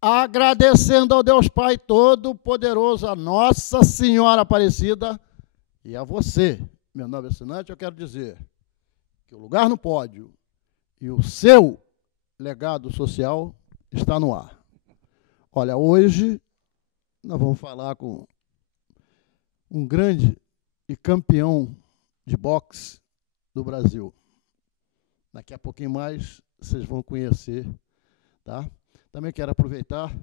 agradecendo ao Deus Pai Todo-Poderoso, a Nossa Senhora Aparecida e a você, meu nobre assinante, eu quero dizer que o lugar no pódio e o seu legado social está no ar. Olha, hoje nós vamos falar com um grande e campeão de boxe do Brasil. Daqui a pouquinho mais vocês vão conhecer, tá? Também quero aproveitar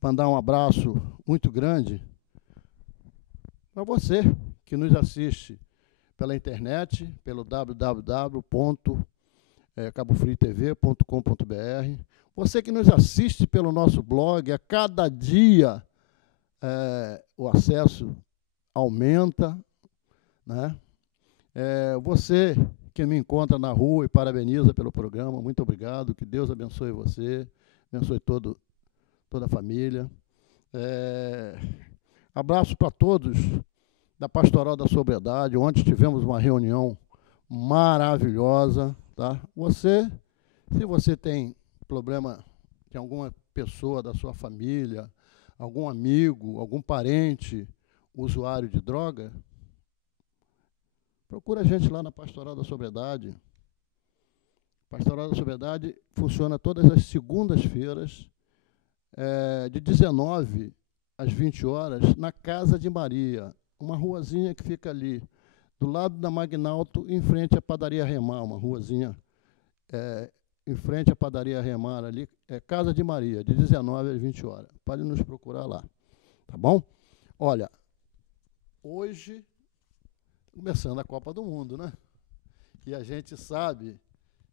para dar um abraço muito grande para você que nos assiste pela internet, pelo www.cabofriotv.com.br. Você que nos assiste pelo nosso blog, a cada dia o acesso aumenta, né? Você que me encontra na rua e parabeniza pelo programa, muito obrigado, que Deus abençoe você, abençoe toda a família. Abraço para todos da Pastoral da Sobriedade. Ontem tivemos uma reunião maravilhosa, tá? Se você tem problema, tem alguma pessoa da sua família, algum amigo, algum parente usuário de droga, procura a gente lá na Pastoral da Sobriedade. Pastoral da Sobriedade funciona todas as segundas-feiras, de 19 às 20 horas, na Casa de Maria, uma ruazinha que fica ali, do lado da Magnalto, em frente à Padaria Remar, uma ruazinha em frente à Padaria Remar ali, Casa de Maria, de 19 às 20 horas. Pode nos procurar lá, tá bom? Olha, hoje, começando a Copa do Mundo, né? E a gente sabe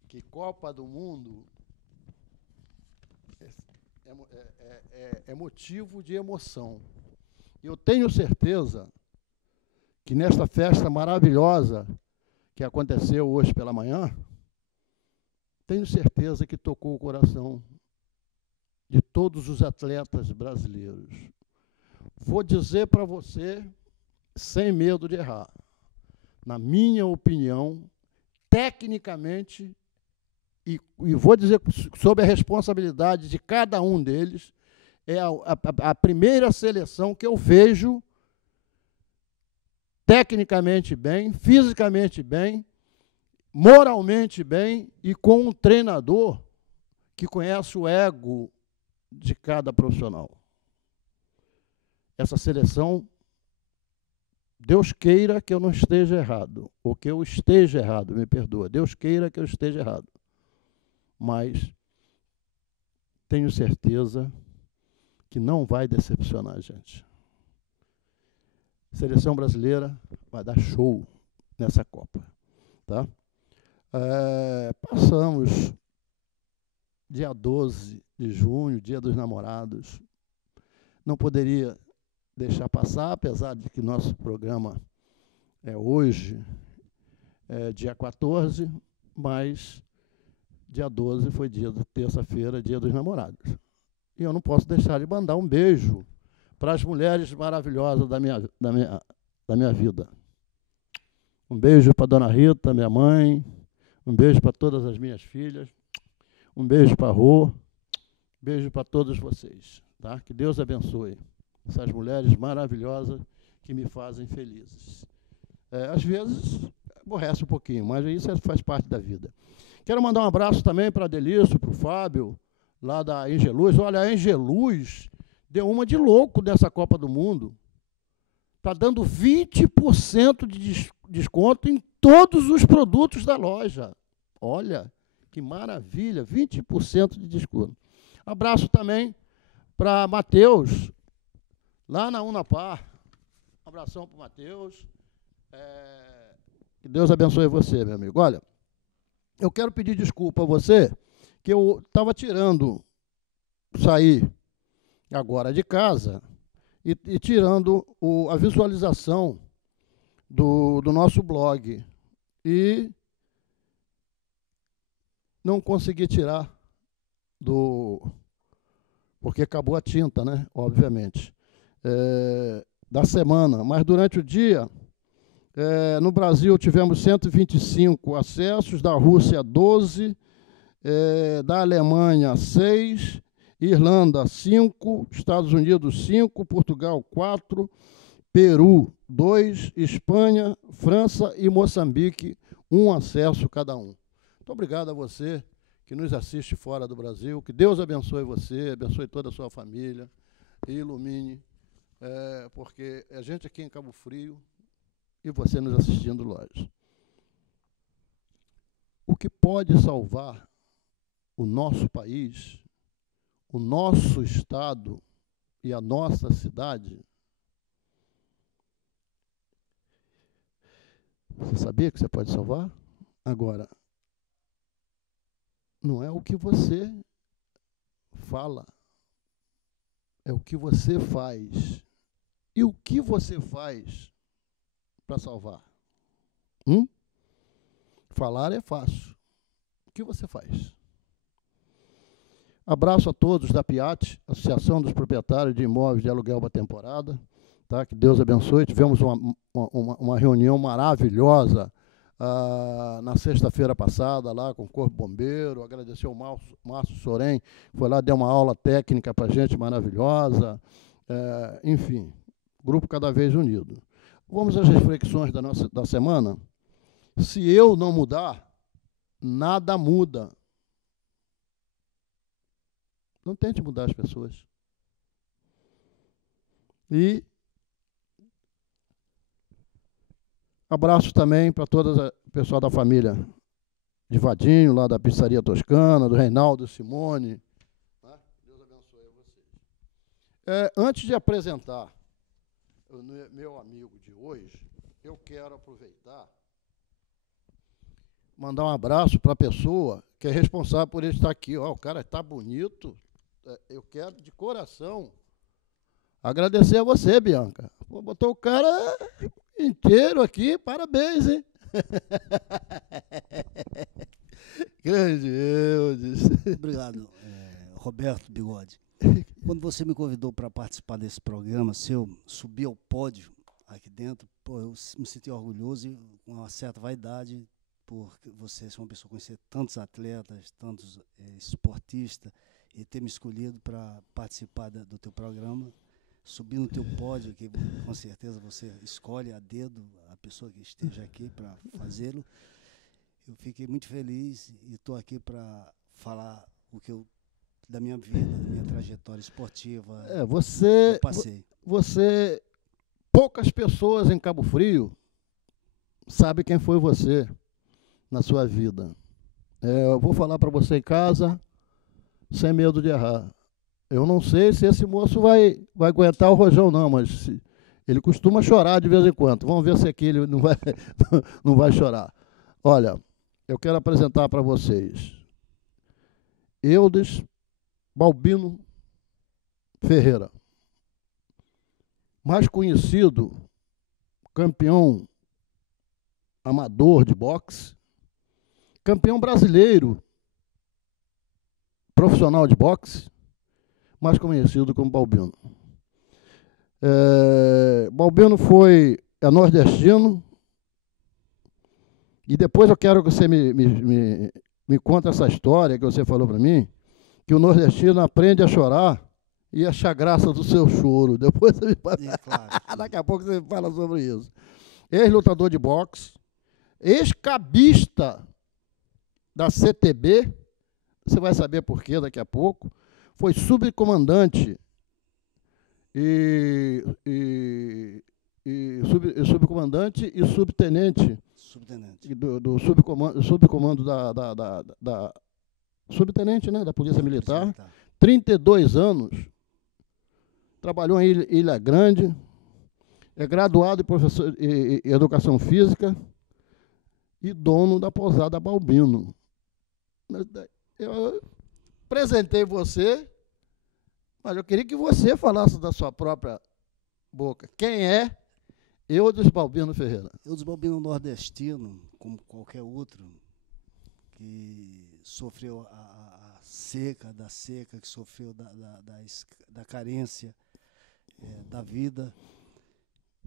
que Copa do Mundo é motivo de emoção. Eu tenho certeza que nesta festa maravilhosa que aconteceu hoje pela manhã, tenho certeza que tocou o coração de todos os atletas brasileiros. Vou dizer para você, sem medo de errar, na minha opinião, tecnicamente, e vou dizer sob a responsabilidade de cada um deles, é a primeira seleção que eu vejo tecnicamente bem, fisicamente bem, moralmente bem e com um treinador que conhece o ego de cada profissional. Essa seleção, Deus queira que eu não esteja errado, ou que eu esteja errado, me perdoa. Deus queira que eu esteja errado. Mas tenho certeza que não vai decepcionar a gente. A seleção brasileira vai dar show nessa Copa, tá? Passamos dia 12 de junho, Dia dos Namorados. Não poderia deixar passar, apesar de que nosso programa é hoje, dia 14, mas dia 12 foi dia de terça-feira, Dia dos Namorados. E eu não posso deixar de mandar um beijo para as mulheres maravilhosas da minha vida. Um beijo para a dona Rita, minha mãe, um beijo para todas as minhas filhas, um beijo para a Rô, beijo para todos vocês, tá? Que Deus abençoe essas mulheres maravilhosas que me fazem felizes. Às vezes, aborrece um pouquinho, mas isso faz parte da vida. Quero mandar um abraço também para a Delício, para o Fábio, lá da Angeluz. Olha, a Angeluz deu uma de louco dessa Copa do Mundo. Está dando 20% de desconto em todos os produtos da loja. Olha, que maravilha, 20% de desconto. Abraço também para Matheus, lá na Unapar. Um abração para o Matheus. Que Deus abençoe você, meu amigo. Olha, eu quero pedir desculpa a você, que eu estava saí agora de casa e tirando a visualização do nosso blog. E não consegui tirar porque acabou a tinta, né? Obviamente. Da semana. Mas durante o dia, no Brasil tivemos 125 acessos, da Rússia 12, da Alemanha 6 Irlanda, 5, Estados Unidos, 5, Portugal, 4, Peru, 2, Espanha, França e Moçambique, 1 acesso cada um. Muito obrigado a você que nos assiste fora do Brasil. Que Deus abençoe você, abençoe toda a sua família e ilumine, porque a gente aqui em Cabo Frio e você nos assistindo, lógico. O que pode salvar o nosso país, o nosso estado e a nossa cidade? Você sabia que você pode salvar? Agora, não é o que você fala, é o que você faz. E o que você faz para salvar? Falar é fácil. O que você faz? Abraço a todos da PIAT, Associação dos Proprietários de Imóveis de Aluguel para Temporada. Tá? Que Deus abençoe. Tivemos uma reunião maravilhosa na sexta-feira passada, lá com o Corpo Bombeiro. Agradecer ao Márcio Sorém, que foi lá, deu uma aula técnica para a gente maravilhosa. Enfim, grupo cada vez unido. Vamos às reflexões da semana. Se eu não mudar, nada muda. Não tente mudar as pessoas. E abraço também para todo o pessoal da família de Vadinho, lá da Pizzaria Toscana, do Reinaldo Simone. Tá? Deus abençoe a vocês. Antes de apresentar o meu amigo de hoje, eu quero aproveitar mandar um abraço para a pessoa que é responsável por ele estar aqui. O cara está bonito. Eu quero, de coração, agradecer a você, Bianca. Pô, botou o cara inteiro aqui, parabéns, hein? Grande Eudes. Obrigado, Roberto Bigode. Quando você me convidou para participar desse programa, se eu subir ao pódio aqui dentro, pô, eu me senti orgulhoso e com uma certa vaidade, por você ser uma pessoa conhecer tantos atletas, tantos esportistas, e ter me escolhido para participar do teu programa, subir no teu pódio, que com certeza você escolhe a dedo a pessoa que esteja aqui para fazê-lo. Eu fiquei muito feliz e estou aqui para falar da minha vida, da minha trajetória esportiva. Você, poucas pessoas em Cabo Frio sabem quem foi você na sua vida. Eu vou falar para você em casa, sem medo de errar. Eu não sei se esse moço vai aguentar o rojão, não, mas ele costuma chorar de vez em quando. Vamos ver se aqui ele não vai chorar. Olha, eu quero apresentar para vocês Eudes Balbino Ferreira, mais conhecido, campeão amador de boxe, campeão brasileiro profissional de boxe, mais conhecido como Balbino. Balbino é nordestino, e depois eu quero que você me conte essa história que você falou para mim, que o nordestino aprende a chorar e achar graça do seu choro. Depois você me fala. Claro. Daqui a pouco você me fala sobre isso. Ex-lutador de boxe, ex-cabista da CTB, você vai saber por quê daqui a pouco. Foi subcomandante subcomandante e subtenente do subcomando da subtenente, né, da Polícia Militar. 32 anos, trabalhou em Ilha Grande, é graduado em professor em Educação Física e dono da pousada Balbino. Eu apresentei você, mas eu queria que você falasse da sua própria boca. Quem é Eudes Balbino Ferreira? Eudes Balbino nordestino, como qualquer outro, que sofreu a seca, que sofreu da carência da vida,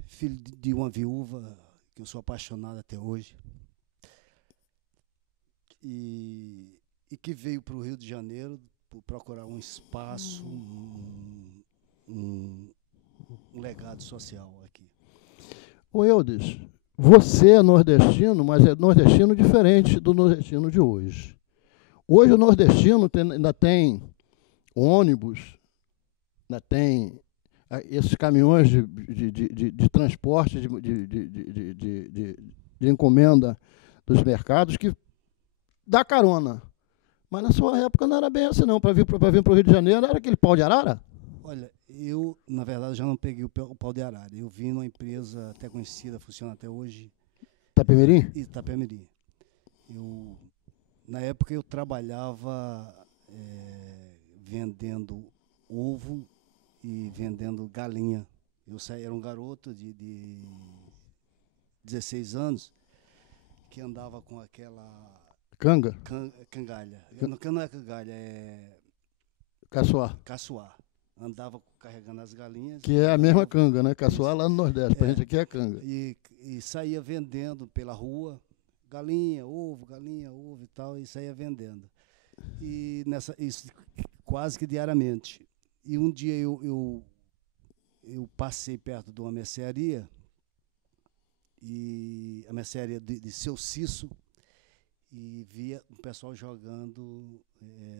filho de uma viúva, que eu sou apaixonado até hoje, e que veio para o Rio de Janeiro por procurar um espaço, um legado social aqui. Ô Eudes, você é nordestino, mas é nordestino diferente do nordestino de hoje. Hoje o nordestino ainda tem ônibus, ainda tem esses caminhões de transporte, de encomenda dos mercados que dá carona. Mas na sua época não era bem assim, não. Para vir para o Rio de Janeiro era aquele pau de arara? Olha, eu, na verdade, já não peguei o pau de arara. Eu vim numa empresa até conhecida, funciona até hoje. Itapemirim? Itapemirim. Na época eu trabalhava vendendo ovo e vendendo galinha. Era um garoto de 16 anos que andava com aquela... Canga? Cangalha. Não é cangalha, é... Caçoar. Andava carregando as galinhas. Que é a mesma canga, né? Caçoar lá no Nordeste, pra gente aqui é canga. E saía vendendo pela rua, galinha, ovo e tal, e saía vendendo. E isso quase que diariamente. E um dia eu passei perto de uma mercearia, e a mercearia de Seu Cício, e via o pessoal jogando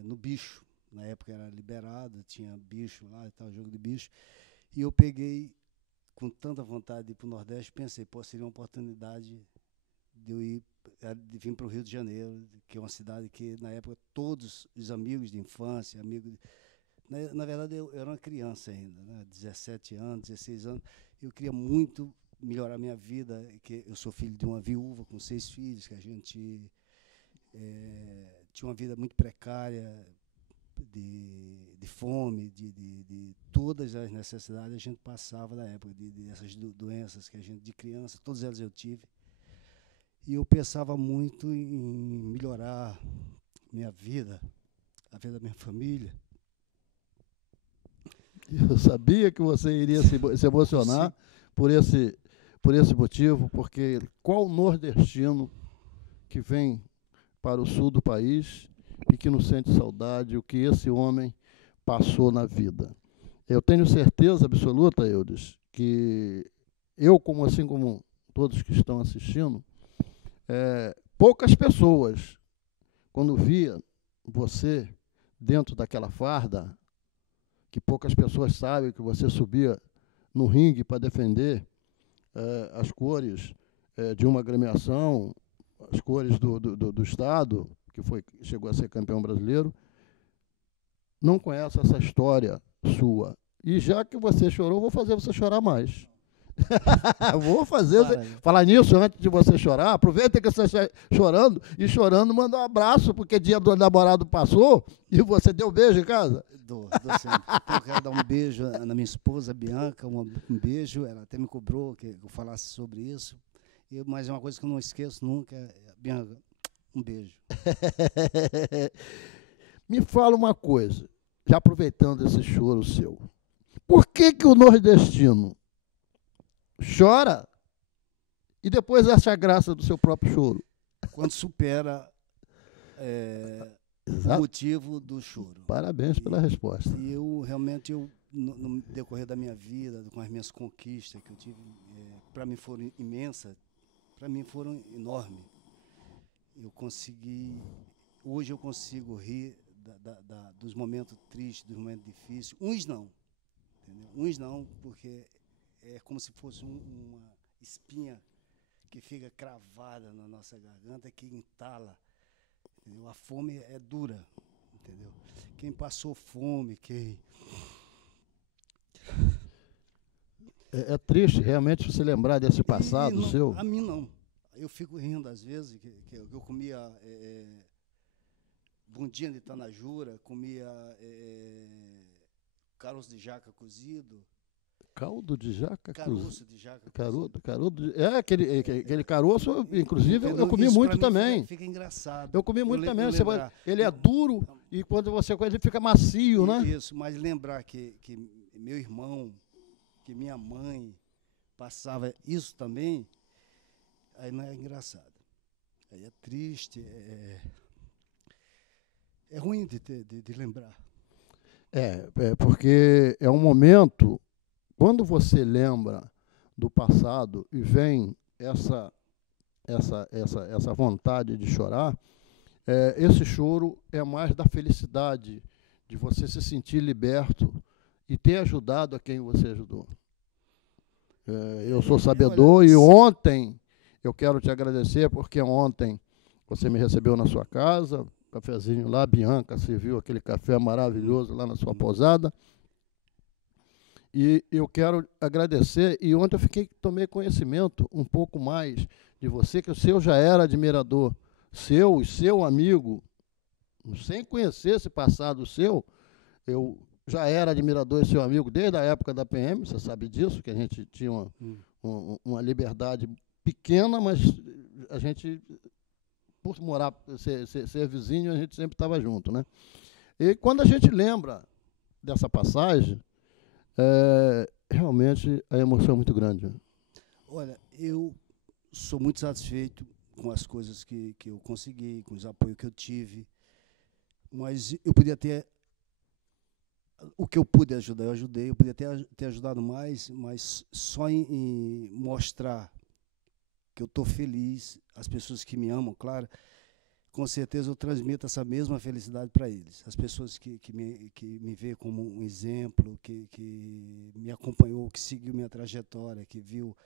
no bicho. Na época era liberado, tinha bicho lá e tal, jogo de bicho. E eu peguei, com tanta vontade de ir para o Nordeste, pensei, seria uma oportunidade de vir para o Rio de Janeiro, que é uma cidade que, na época, todos os amigos de infância, na verdade, eu era uma criança ainda, né? 17 anos, 16 anos. Eu queria muito melhorar minha vida, que eu sou filho de uma viúva com 6 filhos, que a gente tinha uma vida muito precária, de fome, de todas as necessidades a gente passava na época, dessas doenças que a gente, de criança, todas elas eu tive. E eu pensava muito em melhorar minha vida, a vida da minha família. Eu sabia que você iria se emocionar por esse motivo, porque qual nordestino que vem para o sul do país e que não sente saudade o que esse homem passou na vida? Eu tenho certeza absoluta, Eudes, que eu, assim como todos que estão assistindo, poucas pessoas, quando via você dentro daquela farda, que poucas pessoas sabem que você subia no ringue para defender as cores de uma agremiação, as cores do Estado, que chegou a ser campeão brasileiro, não conhece essa história sua. E já que você chorou, vou fazer você chorar mais. Vou fazer você... Falar nisso, antes de você chorar, aproveita que você está chorando, e chorando, manda um abraço, porque dia do namorado passou e você deu beijo em casa. Dou sempre. Então, eu quero dar um beijo na minha esposa, Bianca, um beijo, ela até me cobrou que eu falasse sobre isso, mas é uma coisa que eu não esqueço nunca, Bianca, um beijo. Me fala uma coisa, já aproveitando esse choro seu, por que o nordestino chora e depois acha a graça do seu próprio choro? Quando supera o motivo do choro. Parabéns pela resposta. E eu realmente, no decorrer da minha vida, com as minhas conquistas que eu tive, para mim foram imensas, para mim foram enormes. Hoje eu consigo rir dos momentos tristes, dos momentos difíceis. Uns não, entendeu? Uns não, porque é como se fosse uma espinha que fica cravada na nossa garganta, que entala. Entendeu? A fome é dura, entendeu? Quem passou fome, É triste realmente você lembrar desse passado seu? A mim não. Eu fico rindo às vezes, que eu comia bundinha de tanajura, comia caroço de jaca cozido. Caldo de jaca? Caroço de jaca. Caroço. Aquele caroço, inclusive, eu comi muito também. Fica engraçado. Eu comi muito também. Ele é duro e quando você come, ele fica macio, né? Isso, mas lembrar que meu irmão, que minha mãe passava isso também, aí não é engraçado. Aí é triste, É ruim de lembrar. Porque é um momento, quando você lembra do passado e vem essa vontade de chorar, esse choro é mais da felicidade, de você se sentir liberto e ter ajudado a quem você ajudou. Eu sou sabedor e ontem eu quero te agradecer, porque ontem você me recebeu na sua casa, cafezinho lá, Bianca serviu aquele café maravilhoso lá na sua pousada. E eu quero agradecer, e ontem eu tomei conhecimento um pouco mais de você, que o seu já era admirador seu e seu amigo, sem conhecer esse passado seu, eu já era admirador e seu amigo desde a época da PM, você sabe disso, que a gente tinha uma liberdade pequena, mas a gente, por morar, ser vizinho, a gente sempre estava junto, né? E quando a gente lembra dessa passagem, realmente a emoção é muito grande. Olha, eu sou muito satisfeito com as coisas que eu consegui, com os apoios que eu tive, mas eu podia ter, o que eu pude ajudar, eu ajudei, eu podia ter ajudado mais, mas só em mostrar que eu estou feliz, as pessoas que me amam, claro, com certeza eu transmito essa mesma felicidade para eles. As pessoas que me veem como um exemplo, que me acompanhou, que seguiu minha trajetória, que viu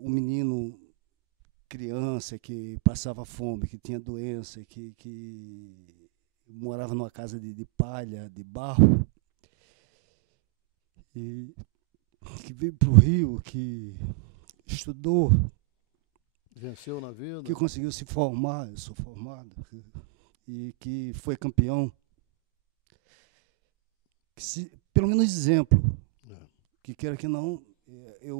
um menino, criança, que passava fome, que tinha doença, que morava numa casa de palha, de barro, e que veio para o Rio, que estudou, venceu na vida, que conseguiu se formar, eu sou formado, e que foi campeão. Pelo menos exemplo, que queira que não, é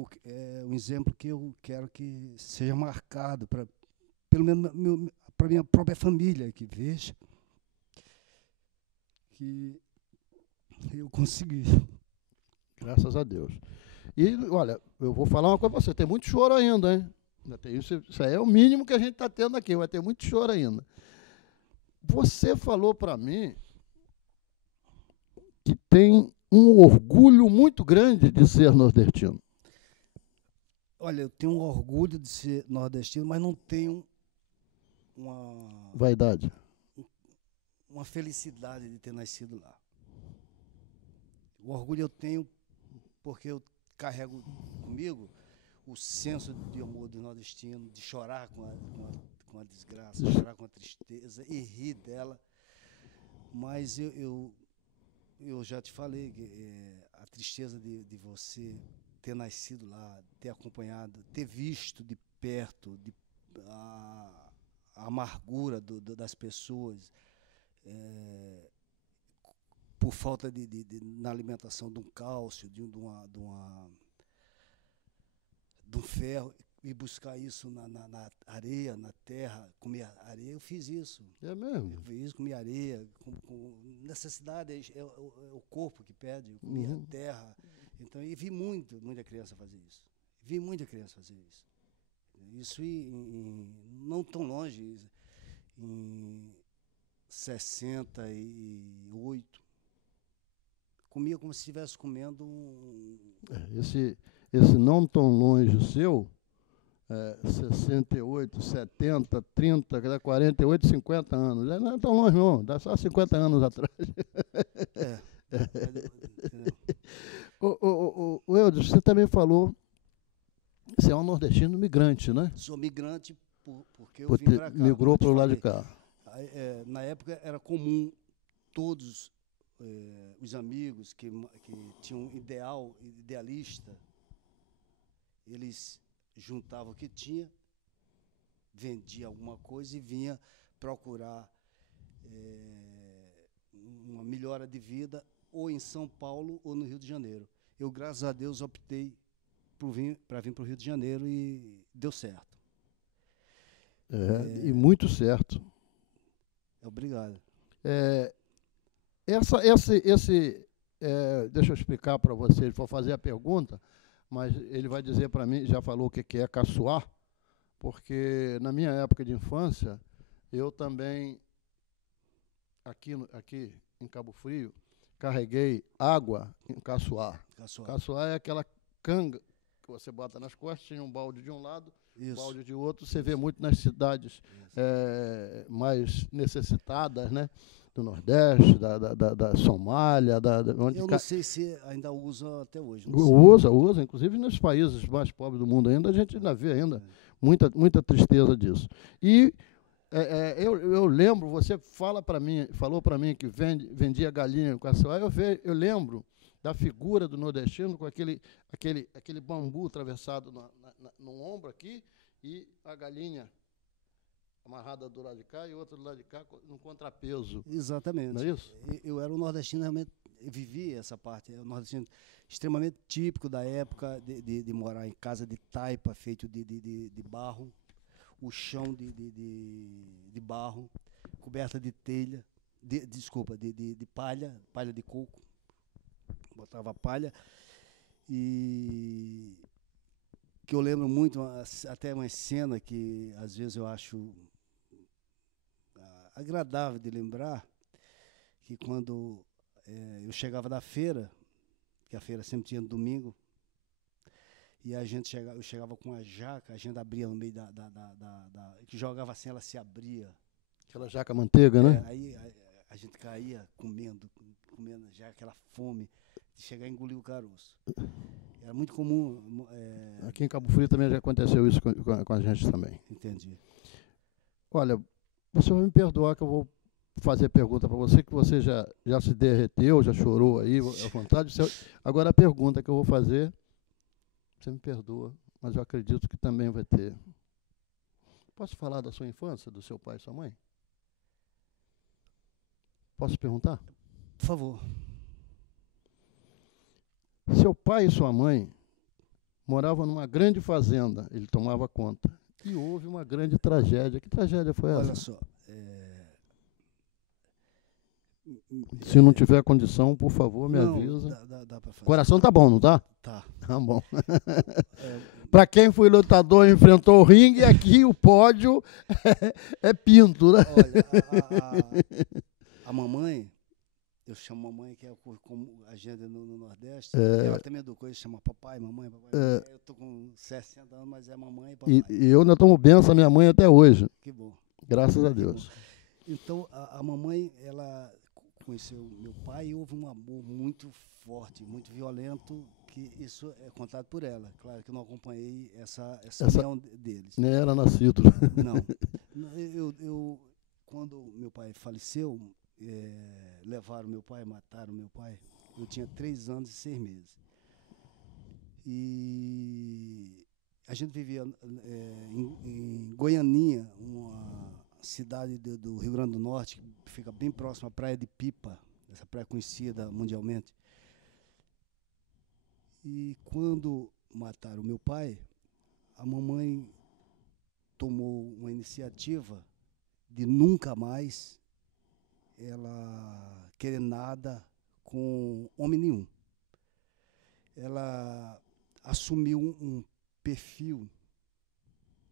um exemplo que eu quero que seja marcado, pelo menos para minha própria família, que veja que eu consegui. Graças a Deus. E, olha, eu vou falar uma coisa para você, tem muito choro ainda, hein? Isso aí é o mínimo que a gente está tendo aqui, vai ter muito choro ainda. Você falou para mim que tem um orgulho muito grande de ser nordestino. Olha, eu tenho um orgulho de ser nordestino, mas não tenho uma vaidade, uma felicidade de ter nascido lá. O orgulho eu tenho porque eu carrego comigo o senso de amor do nordestino, de chorar com a desgraça, de chorar com a tristeza e rir dela. Mas eu já te falei que a tristeza de você ter nascido lá, ter acompanhado, ter visto de perto a amargura das pessoas, por falta na alimentação de um cálcio, de um ferro, e buscar isso na areia, na terra, comer areia. Eu fiz isso. É mesmo? Eu fiz isso, comer areia. Com necessidade, é o corpo que pede, eu comia terra. Então, e vi muita criança fazer isso. Vi muita criança fazer isso. Isso não tão longe, em 68. Comia como se estivesse comendo Esse não tão longe seu, 68, 70, 30, 48, 50 anos. Não é tão longe não, dá só 50 anos atrás. O Eudes, você também falou, você é um nordestino migrante, né? Sou migrante porque eu vim para cá. Migrou para o lado de cá. Na época era comum todos os amigos que tinham um idealista, eles juntavam o que tinha, vendia alguma coisa e vinha procurar uma melhora de vida ou em São Paulo ou no Rio de Janeiro. Eu, graças a Deus, optei para vir para o Rio de Janeiro e deu certo. E muito certo. Obrigado. Deixa eu explicar para você, ele for fazer a pergunta, mas ele vai dizer para mim, já falou o que é caçoar, porque na minha época de infância, eu também aqui em Cabo Frio, carreguei água em caçoar. Caçoar é aquela canga que você bota nas costas, tinha um balde de um lado, um balde de outro. Você vê muito nas cidades mais necessitadas, né? Do Nordeste, da Somália. Eu não sei se ainda usa até hoje. Usa. Inclusive nos países mais pobres do mundo ainda, a gente ainda vê ainda muita tristeza disso. E eu lembro, você falou para mim que vendia galinha com caçoar, eu lembro da figura do nordestino com aquele bambu atravessado no ombro aqui e a galinha amarrada do lado de cá e outra do lado de cá no contrapeso. Exatamente. Não é isso? Eu era um nordestino, realmente, eu vivi essa parte. O nordestino extremamente típico da época de morar em casa de taipa, feito de barro, o chão de barro, coberta de telha, de palha de coco. Botava palha. E que eu lembro muito, até uma cena que às vezes eu acho agradável de lembrar, que quando eu chegava da feira, que a feira sempre tinha no domingo, e eu chegava com a jaca, a gente abria no meio que jogava assim, ela se abria. Aquela jaca manteiga, né? Aí a gente caía comendo já aquela fome de chegar a engolir o caroço. Era muito comum. Aqui em Cabo Frio também já aconteceu isso com a gente também. Entendi. Olha, você vai me perdoar que eu vou fazer pergunta para você, que você já se derreteu, já chorou aí, à vontade. Agora a pergunta que eu vou fazer, você me perdoa, mas eu acredito que também vai ter. Posso falar da sua infância, do seu pai e sua mãe? Posso perguntar? Por favor. Seu pai e sua mãe moravam numa grande fazenda, ele tomava conta. E houve uma grande tragédia. Que tragédia foi essa? Olha só. Se não tiver condição, por favor, me avisa. Dá pra fazer. Coração tá bom, não tá? Tá. Tá bom. Para quem foi lutador e enfrentou o ringue, aqui o pódio é pinto, né? Olha, a mamãe, eu chamo mamãe, que é como a gente no Nordeste, ela também educou, chama papai, mamãe. Eu tô com 60 anos, mas é mamãe e papai. E eu ainda tomo benção à minha mãe até hoje. Que bom. Graças a Deus. Então, a mamãe, ela conheceu meu pai e houve um amor muito forte, muito violento, que isso é contado por ela. Claro que eu não acompanhei essa união deles. Nem era nascido. Não. Quando meu pai faleceu, levaram meu pai, mataram meu pai. Eu tinha 3 anos e 6 meses. E a gente vivia em Goianinha, uma cidade do Rio Grande do Norte, que fica bem próximo à Praia de Pipa, essa praia conhecida mundialmente. E quando mataram meu pai, a mamãe tomou uma iniciativa de nunca mais ela querer nada com homem nenhum. Ela assumiu um perfil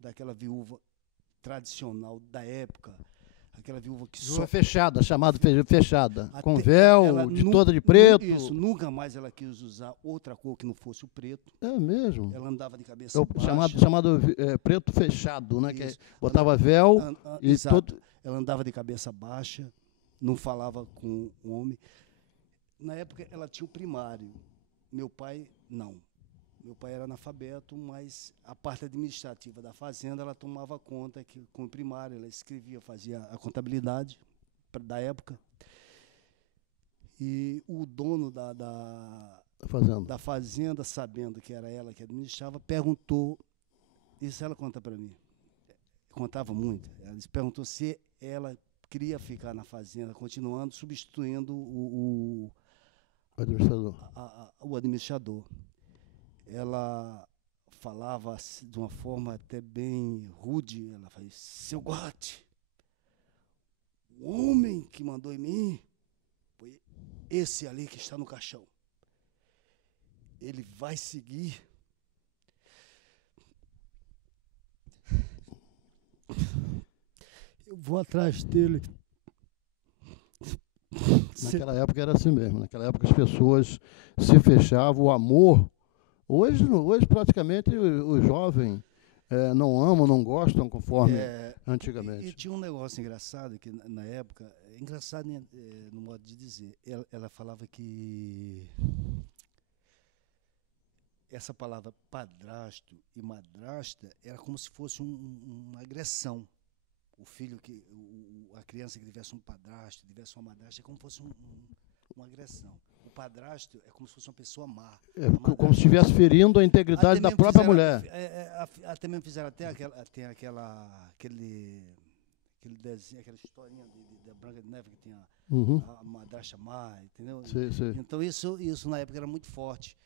daquela viúva tradicional da época, aquela viúva que só fechada, chamada fechada, com véu, toda de preto. Isso, nunca mais ela quis usar outra cor que não fosse o preto. É mesmo? Ela andava de cabeça baixa. Chamado preto fechado, né? Que botava véu e exato. Ela andava de cabeça baixa, não falava com o homem. Na época ela tinha o primário. Meu pai não. Meu pai era analfabeto, mas a parte administrativa da fazenda ela tomava conta que com o primário ela escrevia, fazia a contabilidade da época. E o dono da fazenda, sabendo que era ela que administrava, perguntou, isso ela conta para mim, contava muito, ela perguntou se ela queria ficar na fazenda, continuando, substituindo o administrador. Ela falava de uma forma até bem rude, ela falou, seu Gotti, o homem que mandou em mim foi esse ali que está no caixão. Ele vai seguir. Eu vou atrás dele Naquela época era assim mesmo. Naquela época as pessoas se fechavam, o amor. Hoje praticamente o jovem não ama, não gostam conforme E antigamente. tinha um negócio engraçado que na época, engraçado no modo de dizer, ela falava que essa palavra padrasto e madrasta era como se fosse uma agressão. O filho a criança que tivesse um padrasto, tivesse uma madrasta, é como se fosse uma agressão. O padrasto é como se fosse uma pessoa má. Como se estivesse ferindo a integridade da própria mulher. Até mesmo fizeram até aquele desenho, aquela historinha da Branca de Neve que tinha a madrasta má, entendeu? Sim, sim. Então isso na época era muito forte.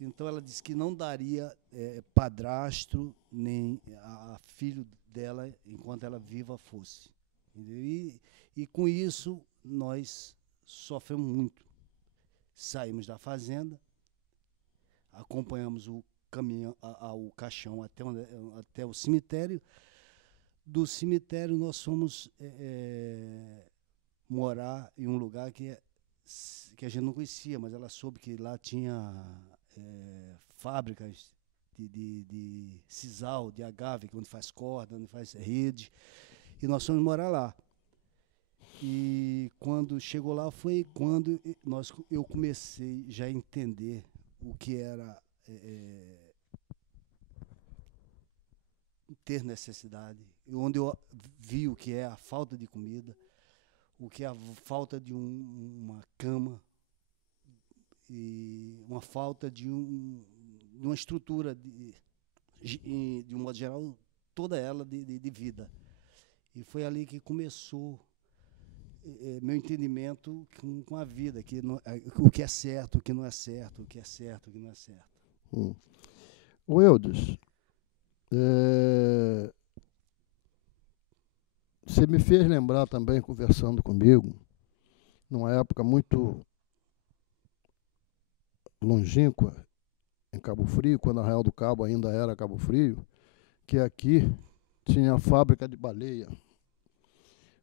Então ela disse que não daria padrasto nem a filho dela enquanto ela viva fosse. E com isso nós sofremos muito. Saímos da fazenda, acompanhamos o caminhão, o caixão até o cemitério. Do cemitério nós fomos morar em um lugar que a gente não conhecia, mas ela soube que lá tinha fábricas de sisal, de agave, onde faz corda, onde faz rede, e nós fomos morar lá. E quando chegou lá foi quando eu comecei já a entender o que era ter necessidade, onde eu vi o que é a falta de comida, o que é a falta de uma cama, e uma falta de uma estrutura, de um modo geral, toda ela de vida. E foi ali que começou meu entendimento com a vida, o que é certo, o que não é certo, o que é certo, o que não é certo. O Eudes, você me fez lembrar também, conversando comigo, numa época muito longínqua, em Cabo Frio, quando a Arraial do Cabo ainda era Cabo Frio, que aqui tinha a fábrica de baleia.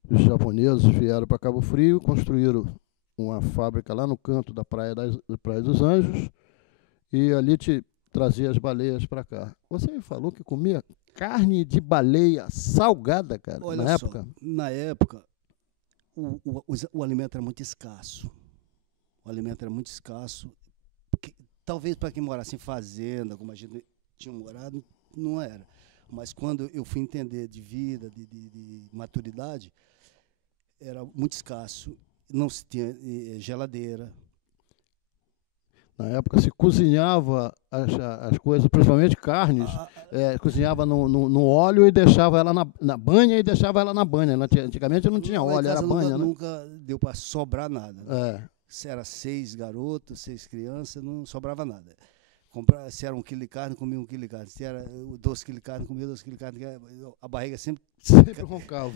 Os japoneses vieram para Cabo Frio, construíram uma fábrica lá no canto da Praia dos Anjos, e ali trazia as baleias para cá. Você me falou que comia carne de baleia salgada, cara, Olha na só, época? Na época, o alimento era muito escasso. O alimento era muito escasso. Talvez para quem morasse em fazenda, como a gente tinha morado, não era. Mas quando eu fui entender de vida, de maturidade, era muito escasso. Não se tinha geladeira. Na época se cozinhava as coisas, principalmente carnes, cozinhava no óleo e deixava ela na banha e deixava ela na banha. Antigamente não tinha óleo, era banha, né? Nunca deu para sobrar nada. Né? Se era 6 garotos, 6 crianças, não sobrava nada. Se era 1 quilo de carne, comia 1 quilo de carne. Se era 12 quilos de carne, comia 12 quilos de carne. A barriga sempre roncava.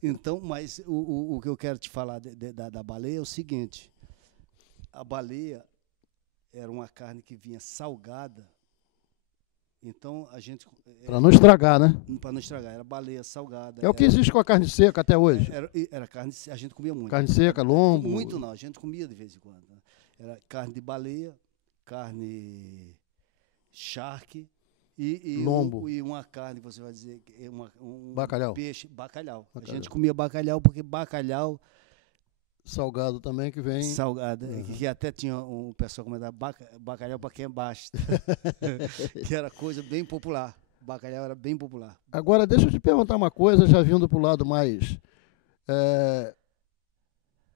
Então, mas o que eu quero te falar da baleia é o seguinte. A baleia era uma carne que vinha salgada. Então, a gente... Para não estragar, né? Para não estragar. Era baleia salgada. É o que existe com a carne seca até hoje. Era carne, a gente comia muito. Carne seca, lombo. Muito não, a gente comia de vez em quando. Né? Era carne de baleia, carne charque lombo. E uma carne, você vai dizer, bacalhau. Peixe, bacalhau. A gente comia bacalhau porque bacalhau... Salgado também, que vem... Salgado, que até tinha um pessoal que comentava bacalhau para quem é baixo. Que era coisa bem popular. Bacalhau era bem popular. Agora, deixa eu te perguntar uma coisa, já vindo para o lado mais...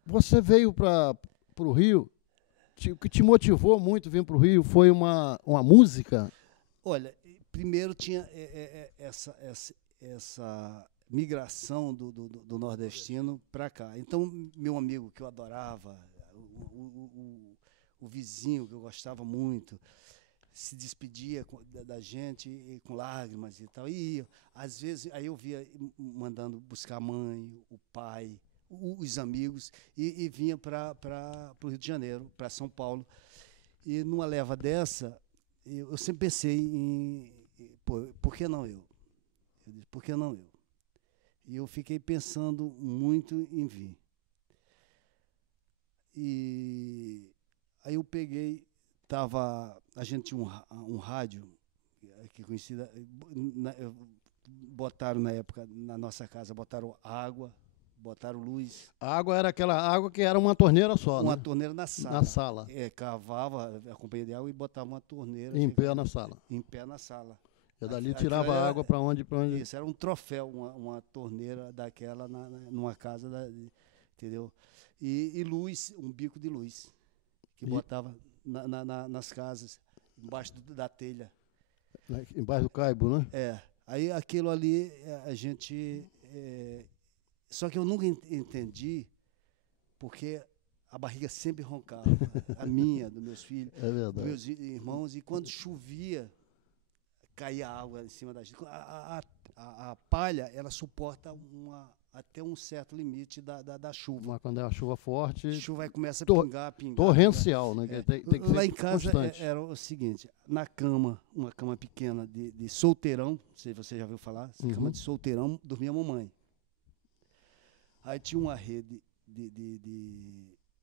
você veio para o Rio, o que te motivou muito vir para o Rio foi uma música? Olha, primeiro tinha essa migração do nordestino para cá. Então, meu amigo que eu adorava, o vizinho que eu gostava muito, se despedia da gente com lágrimas e tal. E às vezes aí eu via mandando buscar a mãe, o pai, os amigos, e vinha para o Rio de Janeiro, para São Paulo. E numa leva dessa, eu sempre pensei em, por que não eu? Eu disse, por que não eu? E eu fiquei pensando muito em vir. E aí eu peguei, a gente tinha um rádio que conhecida, botaram na época, na nossa casa, botaram água, botaram luz. A água era aquela água que era uma torneira só, Uma né? torneira na sala. Na sala. Cavava a companhia de água e botava uma torneira. Em pé na sala. Em pé na sala. E dali tirava a água para onde? Isso, era um troféu, uma torneira daquela numa casa, entendeu? E luz, um bico de luz, que botava nas casas, embaixo da telha. Embaixo do caibo, né? Aí aquilo ali, a gente... só que eu nunca entendi, porque a barriga sempre roncava, a minha, dos meus filhos, dos meus irmãos, e quando chovia, caía água em cima da gente. A palha, ela suporta até um certo limite da chuva. Mas quando é uma chuva forte... A chuva começa a pingar. Torrencial, né? Tem que lá ser em casa constante. Era o seguinte, na cama, uma cama pequena de solteirão, não sei se você já ouviu falar, cama de solteirão, dormia a mamãe. Aí tinha uma rede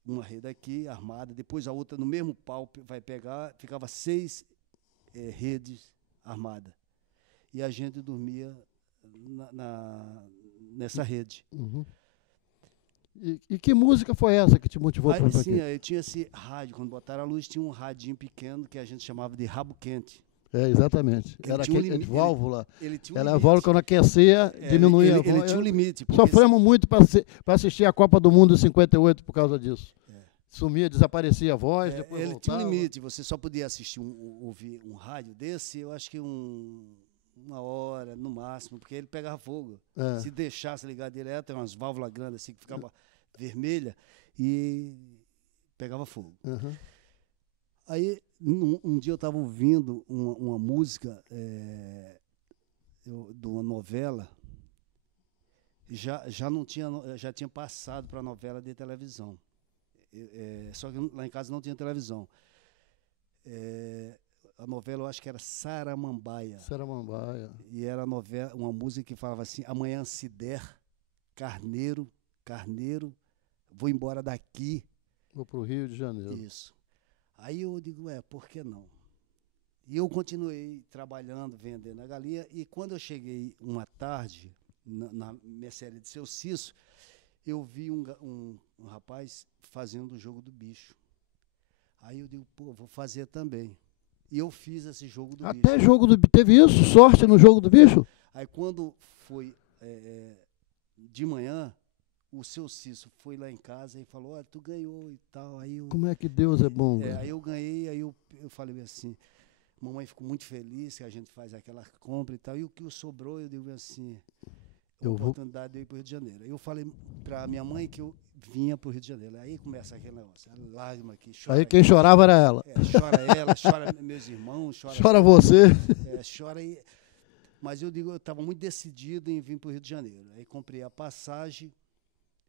uma rede aqui, armada, depois a outra no mesmo pau vai pegar, ficava 6 redes armadas. E a gente dormia nessa rede. Uhum. E que música foi essa que te motivou para fazer aqui? Aí tinha esse rádio, quando botaram a luz, tinha um radinho pequeno que a gente chamava de rabo quente. Exatamente. Era aquele válvula. Ele tinha a válvula quando aquecia, diminuía a voz. Ele tinha um limite. Sofremos muito para assistir a Copa do Mundo em 58 por causa disso. Sumia, desaparecia a voz, depois ele voltava. Tinha um limite. Você só podia assistir, ouvir um rádio desse, eu acho que uma hora, no máximo, porque ele pegava fogo. Se deixasse ligar direto, eram umas válvulas grandes assim, que ficava vermelha e pegava fogo. Uhum. Aí, um dia eu estava ouvindo uma música de uma novela, já tinha passado para a novela de televisão. Só que lá em casa não tinha televisão. A novela, eu acho que era Saramambaia. Saramambaia. E era uma música que falava assim: amanhã se der, carneiro, vou embora daqui. Vou para o Rio de Janeiro. Isso. Aí eu digo, por que não? E eu continuei trabalhando, vendendo a galinha, e quando eu cheguei uma tarde, na mercearia de Seu Cício, eu vi um rapaz fazendo o jogo do bicho. Aí eu digo, vou fazer também. E eu fiz esse jogo do bicho. Até jogo do bicho. Teve isso? Sorte no jogo do bicho? Aí quando foi de manhã, o Seu Cício foi lá em casa e falou, olha, tu ganhou e tal. Aí como é que Deus é bom? Aí eu ganhei, aí eu falei assim, mamãe ficou muito feliz que a gente faz aquela compra e tal. E o que sobrou, eu digo assim, oportunidade de ir para o Rio de Janeiro. Aí eu falei para minha mãe que eu vinha para o Rio de Janeiro. Aí começa aquele negócio, a lágrima aqui, chora. Aí quem chorava era ela. Chora ela, chora meus irmãos, chora você. Chora aí. Mas eu estava muito decidido em vir para o Rio de Janeiro. Aí comprei a passagem.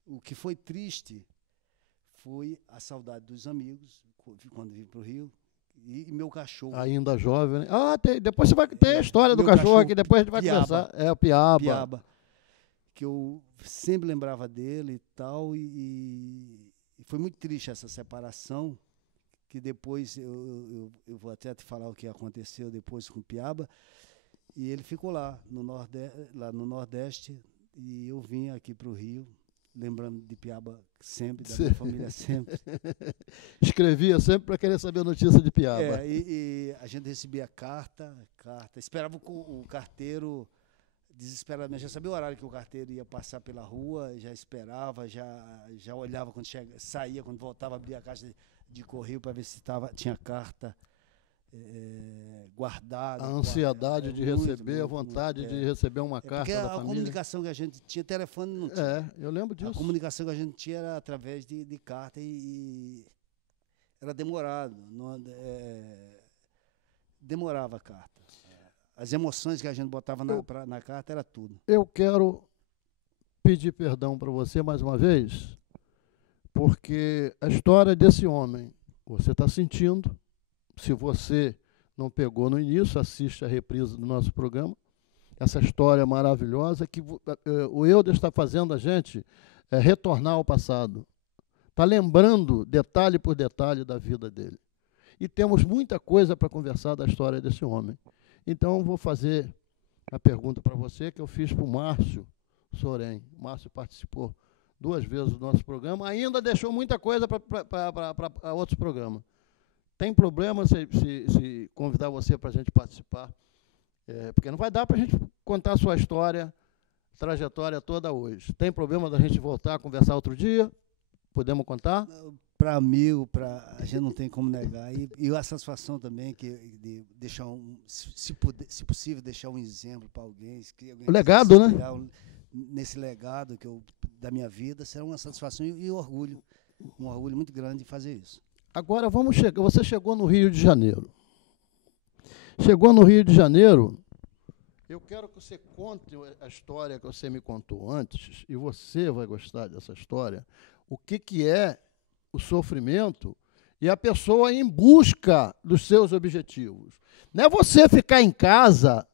O que foi triste foi a saudade dos amigos, quando vim para o Rio, e meu cachorro. Ainda jovem, né? Depois você vai ter a história do cachorro aqui, depois a gente vai conversar. É o Piaba. Que eu sempre lembrava dele e tal, e foi muito triste essa separação, que depois eu vou até te falar o que aconteceu depois com o Piaba, e ele ficou lá no Nordeste, e eu vim aqui para o Rio, lembrando de Piaba sempre, da minha família sempre. Escrevia sempre para querer saber a notícia de Piaba. E a gente recebia carta, esperava o carteiro desesperadamente, já sabia o horário que o carteiro ia passar pela rua, já esperava, já olhava quando saía, quando voltava, abria a caixa de correio para ver se tinha carta guardada. A ansiedade de receber, a vontade de receber uma carta da família. Porque a comunicação que a gente tinha, telefone não tinha. Eu lembro disso. A comunicação que a gente tinha era através de carta e era demorado. Demorava a carta. As emoções que a gente botava na carta era tudo. Eu quero pedir perdão para você mais uma vez, porque a história desse homem, você está sentindo. Se você não pegou no início, assiste a reprise do nosso programa. Essa história maravilhosa que o Eudes está fazendo a gente retornar ao passado. está lembrando detalhe por detalhe da vida dele. E temos muita coisa para conversar da história desse homem. Então, vou fazer a pergunta para você que eu fiz para o Márcio Sorém. O Márcio participou 2 vezes do nosso programa, ainda deixou muita coisa para outros programas. Tem problema se convidar você para a gente participar? Porque não vai dar para a gente contar a sua história, trajetória toda hoje. Tem problema da gente voltar a conversar outro dia? Podemos contar? Para amigo, a gente não tem como negar. E a satisfação também de deixar se possível, deixar um exemplo para alguém. O legado, né? Nesse legado da minha vida, será uma satisfação e orgulho. Um orgulho muito grande de fazer isso. Agora vamos chegar. Você chegou no Rio de Janeiro. Chegou no Rio de Janeiro. Eu quero que você conte a história que você me contou antes, e você vai gostar dessa história. O que é o sofrimento e a pessoa em busca dos seus objetivos. Não é você ficar em casa,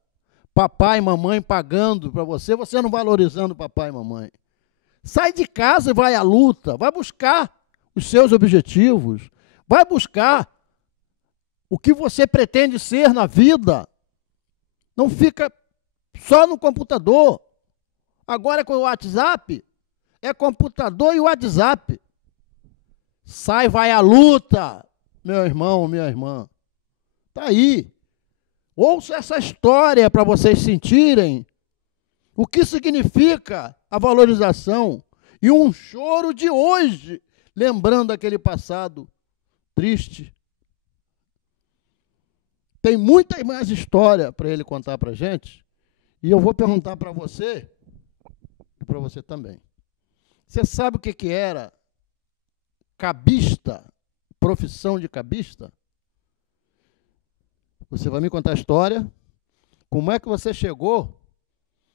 papai e mamãe pagando para você, você não valorizando papai e mamãe. Sai de casa e vai à luta, vai buscar os seus objetivos, vai buscar o que você pretende ser na vida. Não fica só no computador. Agora com o WhatsApp, é computador e WhatsApp. Sai, vai à luta, meu irmão, minha irmã. Está aí. Ouça essa história para vocês sentirem o que significa a valorização e um choro de hoje, lembrando aquele passado triste. Tem muita mais história para ele contar para a gente, e eu vou perguntar para você e para você também. Você sabe o que era cabista, profissão de cabista? Você vai me contar a história, como é que você chegou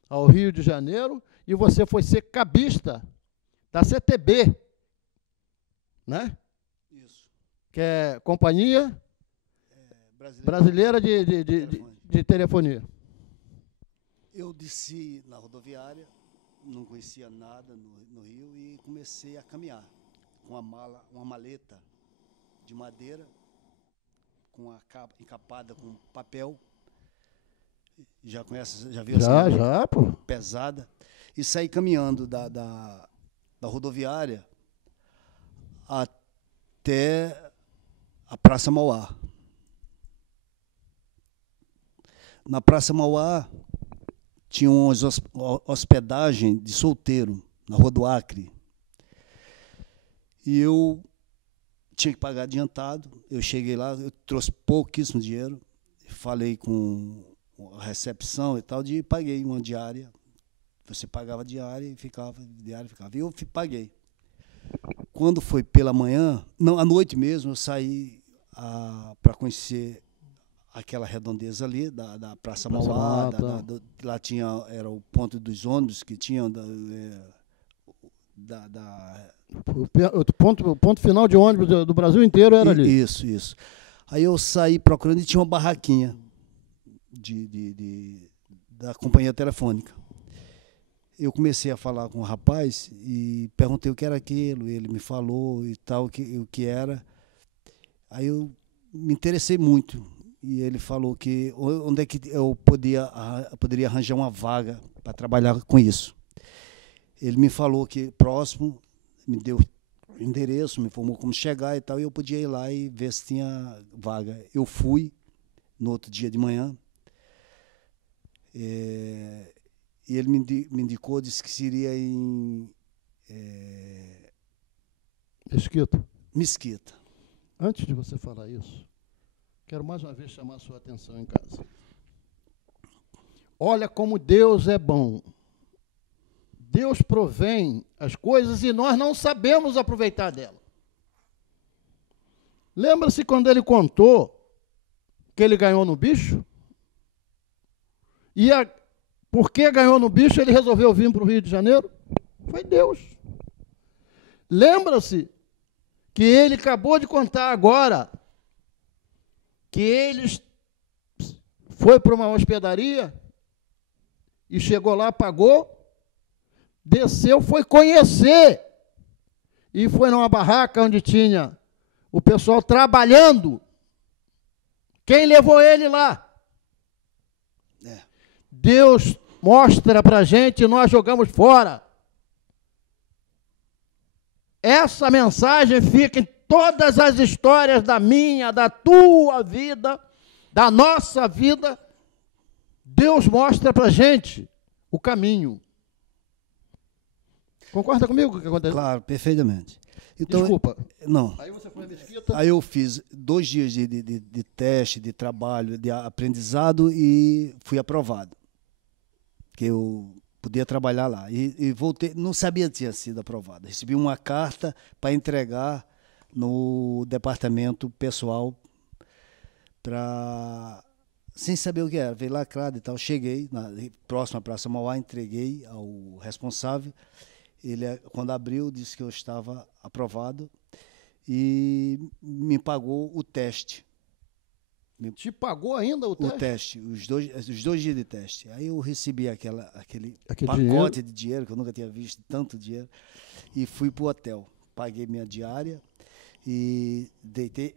ao Rio de Janeiro e você foi ser cabista da CTB, né? Isso. Que é Companhia Brasileira de Telefonia. Eu desci na rodoviária, não conhecia nada no Rio e comecei a caminhar com uma maleta de madeira, com a capa encapada com papel. Já conhece, já viu essa? Já, pô. Pesada. E saí caminhando da rodoviária até a Praça Mauá. Na Praça Mauá tinha uma hospedagem de solteiro, na Rua do Acre. E eu tinha que pagar adiantado. Eu cheguei lá, eu trouxe pouquíssimo dinheiro, falei com a recepção e tal, e paguei uma diária. Você pagava diária e ficava. E eu paguei. Quando foi pela manhã, não, à noite mesmo, eu saí para conhecer aquela redondeza ali, da Praça Mauá, lá era o ponto dos ônibus que tinham o ponto final de ônibus do Brasil inteiro era ali. Isso. Aí eu saí procurando e tinha uma barraquinha da companhia telefônica. Eu comecei a falar com o rapaz e perguntei o que era aquilo, ele me falou e tal, o que era. Aí eu me interessei muito e ele falou que onde é que eu poderia arranjar uma vaga para trabalhar com isso. Ele me falou que próximo, me deu o endereço, me informou como chegar e tal, e eu podia ir lá e ver se tinha vaga. Eu fui no outro dia de manhã, e ele me indicou, disse que seria em Mesquita. Antes de você falar isso, quero mais uma vez chamar a sua atenção em casa. Olha como Deus é bom. Deus provém as coisas e nós não sabemos aproveitar dela. Lembra-se quando ele contou que ele ganhou no bicho? E porque ganhou no bicho, ele resolveu vir para o Rio de Janeiro? Foi Deus. Lembra-se que ele acabou de contar agora que ele foi para uma hospedaria e chegou lá, pagou, desceu, foi conhecer. e foi numa barraca onde tinha o pessoal trabalhando. Quem levou ele lá? Deus mostra para a gente e nós jogamos fora. Essa mensagem fica em todas as histórias da minha, da tua vida, da nossa vida. Deus mostra para a gente o caminho. Concorda comigo o que aconteceu? Claro, perfeitamente. Então, desculpa. Não. Aí você foi na mesquita. Aí eu fiz 2 dias de teste, de trabalho, de aprendizado e fui aprovado. Que eu podia trabalhar lá. E voltei, não sabia que tinha sido aprovado. Recebi uma carta para entregar no departamento pessoal sem saber o que era. Veio lacrado e tal. Cheguei próximo à Praça Mauá, entreguei ao responsável. Ele, quando abriu, disse que eu estava aprovado e me pagou o teste. Te pagou ainda o teste? O teste, os dois dias de teste. Aí eu recebi aquele pacote dinheiro de dinheiro, que eu nunca tinha visto tanto dinheiro, e fui para o hotel. Paguei minha diária e deitei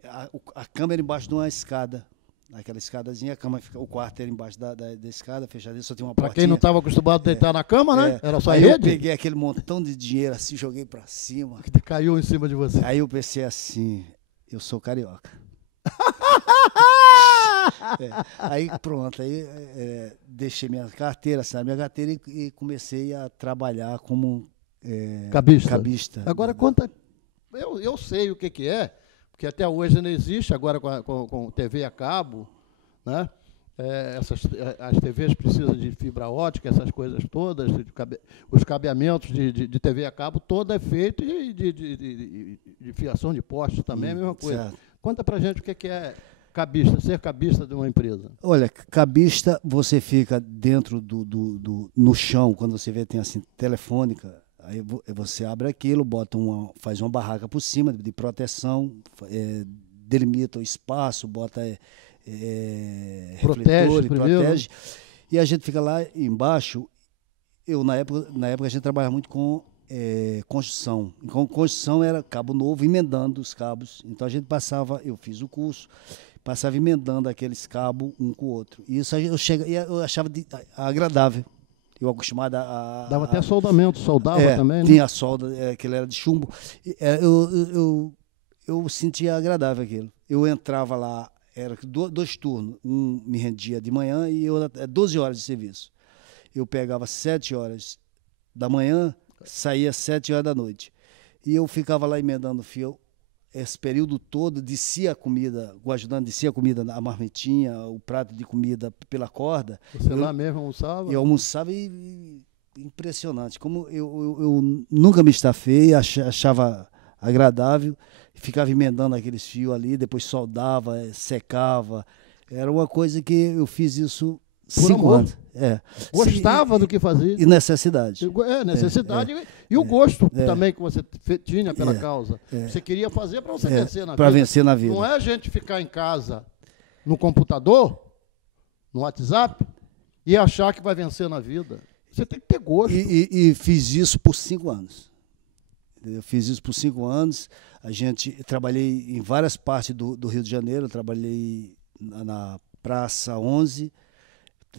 a cama era embaixo de uma escada. Aquela escadazinha, o quarto era embaixo da escada, fechadinha, só tinha uma portinha. Para quem não estava acostumado a deitar na cama, né? Era só aí rede. Eu peguei aquele montão de dinheiro assim, joguei para cima. Que caiu em cima de você. Aí eu pensei assim, eu sou carioca. Aí pronto, aí deixei minha carteira, assinei minha carteira e comecei a trabalhar como cabista. Agora conta, eu sei o que é, porque até hoje não existe, agora com TV a cabo, né? As TVs precisam de fibra ótica, essas coisas todas, os cabeamentos de TV a cabo, todo é feito de fiação de postes também, é a mesma coisa. Certo. Conta pra gente o que é cabista, ser cabista de uma empresa. Olha, cabista, você fica dentro no chão, quando você vê, tem assim, telefônica, aí você abre aquilo, faz uma barraca por cima de proteção, delimita o espaço, bota refletor e protege. E a gente fica lá embaixo. Na época a gente trabalhava muito com construção. Com construção era cabo novo, emendando os cabos. Então a gente eu fiz o curso, passava emendando aqueles cabos um com o outro. E isso eu achava agradável. Eu acostumado a... Dava até soldamento, soldava também, né? Tinha solda, que ele era de chumbo. Eu sentia agradável aquilo. Eu entrava lá, era 2 turnos. Um me rendia de manhã e 12 horas de serviço. Eu pegava 7 horas da manhã, saía 7 horas da noite. E eu ficava lá emendando fio. Esse período todo, descia a comida, o ajudante descia a comida na marmitinha, o prato de comida pela corda. Você lá mesmo almoçava? Eu almoçava e impressionante. Como eu nunca me estafei, achava agradável, ficava emendando aqueles fios ali, depois soldava, secava. Era uma coisa que eu fiz isso 5 anos. Gostava do que fazia. E necessidade. Necessidade e o gosto também que você tinha pela causa. Você queria fazer para você vencer na vida. Para vencer na vida. Não é a gente ficar em casa no computador, no WhatsApp, e achar que vai vencer na vida. Você tem que ter gosto. E fiz isso por 5 anos. Eu fiz isso por 5 anos. Trabalhei em várias partes do Rio de Janeiro. Eu trabalhei na Praça 11,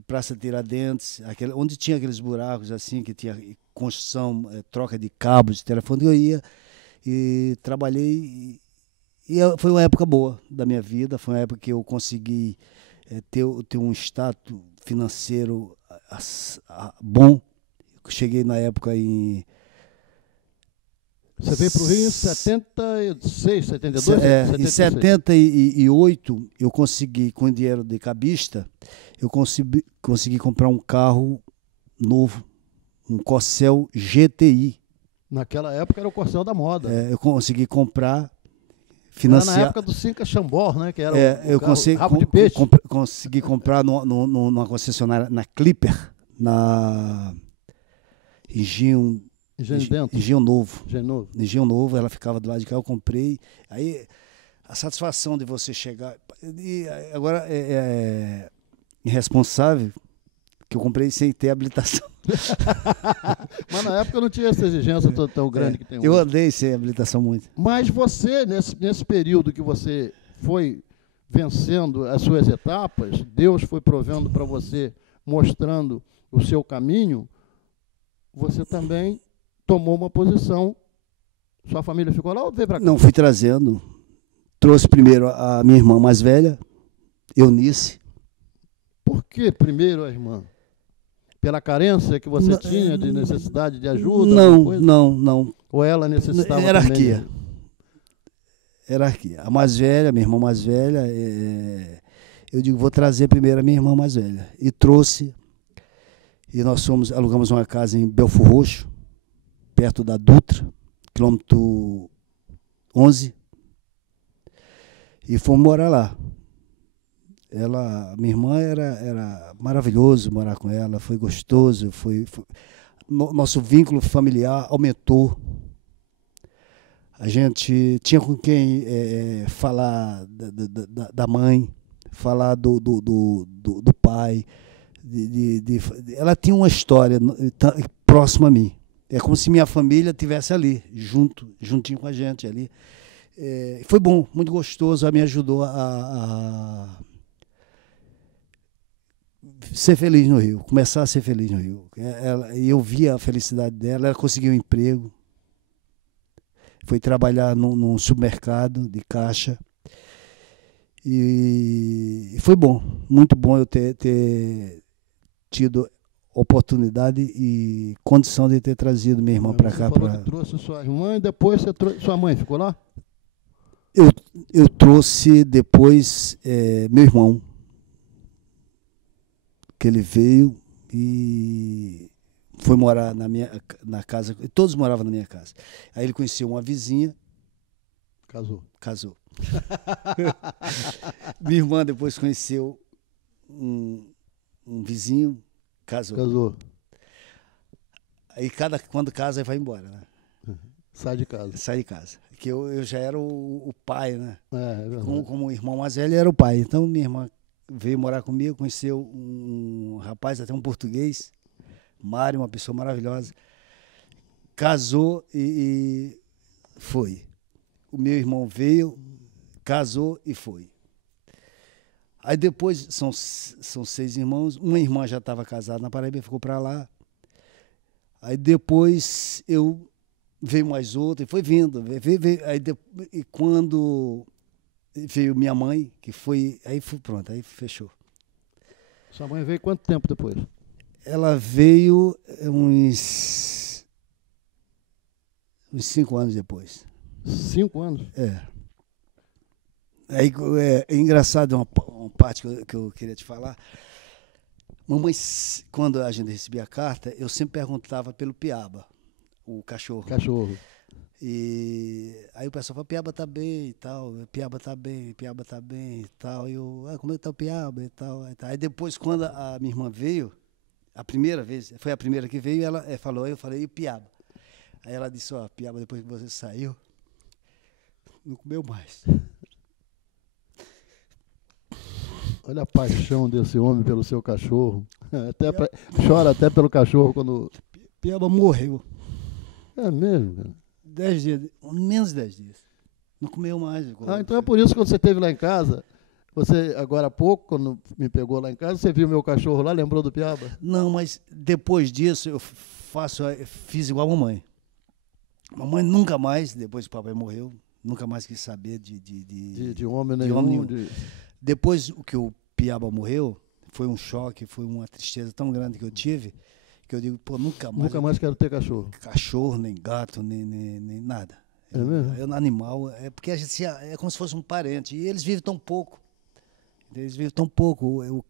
Praça Tiradentes, onde tinha aqueles buracos assim, que tinha construção, troca de cabos de telefone. Eu ia e trabalhei. Foi uma época boa da minha vida. Foi uma época que eu consegui ter um status financeiro bom. Eu cheguei na época em... Você veio para o Rio em 76, 72? Em 78, eu consegui, com dinheiro de cabista, eu consegui comprar um carro novo, um Corcel GTI. Naquela época era o Corcel da moda. Eu consegui comprar, financiar... Era na época do Cinca Chambord, né? Que era eu rabo de peixe. Consegui comprar numa concessionária, na Clipper, Engenho Novo, ela ficava do lado de cá, eu comprei. Aí a satisfação de você chegar. E agora irresponsável, que eu comprei sem ter habilitação. Mas na época não tinha essa exigência tão grande que tem hoje. Eu andei sem habilitação muito. Mas você, nesse período que você foi vencendo as suas etapas, Deus foi provendo para você, mostrando o seu caminho, você também tomou uma posição. Sua família ficou lá ou veio para cá? Não, fui trazendo. Trouxe primeiro a minha irmã mais velha, Eunice. Por que primeiro a irmã? Pela carência que você tinha de necessidade de ajuda? Não. Ou ela necessitava Hierarquia. também? Hierarquia. A mais velha, minha irmã mais velha, eu digo, vou trazer primeiro a minha irmã mais velha. E trouxe. E nós alugamos uma casa em Belford Roxo, perto da Dutra, quilômetro 11. E fomos morar lá. Minha irmã era maravilhoso morar com ela, foi gostoso, nosso vínculo familiar aumentou. A gente tinha com quem falar da mãe, falar do pai. Ela tinha uma história próxima a mim. É como se minha família estivesse ali, juntinho com a gente ali. Foi bom, muito gostoso, ela me ajudou a ser feliz no Rio, começar a ser feliz no Rio. E eu via a felicidade dela, ela conseguiu um emprego, foi trabalhar num supermercado de caixa, e foi bom, muito bom eu ter tido oportunidade e condição de ter trazido minha irmã para cá. Você falou que trouxe sua irmã e depois sua mãe ficou lá? Eu trouxe depois meu irmão, que ele veio e foi morar na casa, todos moravam na minha casa. Aí ele conheceu uma vizinha. Casou. Minha irmã depois conheceu um vizinho, casou. Aí quando casa, ele vai embora, né? Sai de casa. Sai de casa. Que eu já era o pai, né? Como o irmão mais velho era o pai. Então minha irmã veio morar comigo, conheceu um rapaz, até um português, Mário, uma pessoa maravilhosa. Casou e foi. O meu irmão veio, casou e foi. Aí depois, são 6 irmãos, uma irmã já estava casada na Paraíba, ficou para lá. Aí depois veio mais outra, e foi vindo. E quando veio minha mãe, que foi, pronto, aí fechou. Sua mãe veio quanto tempo depois? Ela veio uns 5 anos depois. 5 anos? Aí é engraçado uma parte que eu queria te falar. Mamãe, quando a gente recebia a carta, eu sempre perguntava pelo Piaba, o cachorro. E aí o pessoal fala, Piaba tá bem e tal, Piaba tá bem e tal. E eu, como é que tá o Piaba e tal. Aí depois, quando a minha irmã veio, a primeira vez, foi a primeira que veio, ela falou, eu falei, e o Piaba? Aí ela disse, Piaba, depois que você saiu, não comeu mais. Olha a paixão desse homem pelo seu cachorro. Chora até pelo cachorro quando... Piaba morreu. É mesmo, cara? 10 dias, menos de 10 dias. Não comeu mais. Então é por isso que quando você esteve lá em casa, você, agora há pouco, quando me pegou lá em casa, você viu meu cachorro lá, lembrou do Piaba? Não, mas depois disso eu fiz igual a mamãe. Mamãe nunca mais, depois que o papai morreu, nunca mais quis saber de homem nenhum. Depois que o Piaba morreu, foi um choque, foi uma tristeza tão grande que eu tive, que eu digo, nunca mais. Nunca mais quero ter cachorro. Cachorro, nem gato, nem nada. É mesmo? É um animal, porque a gente é como se fosse um parente. E eles vivem tão pouco.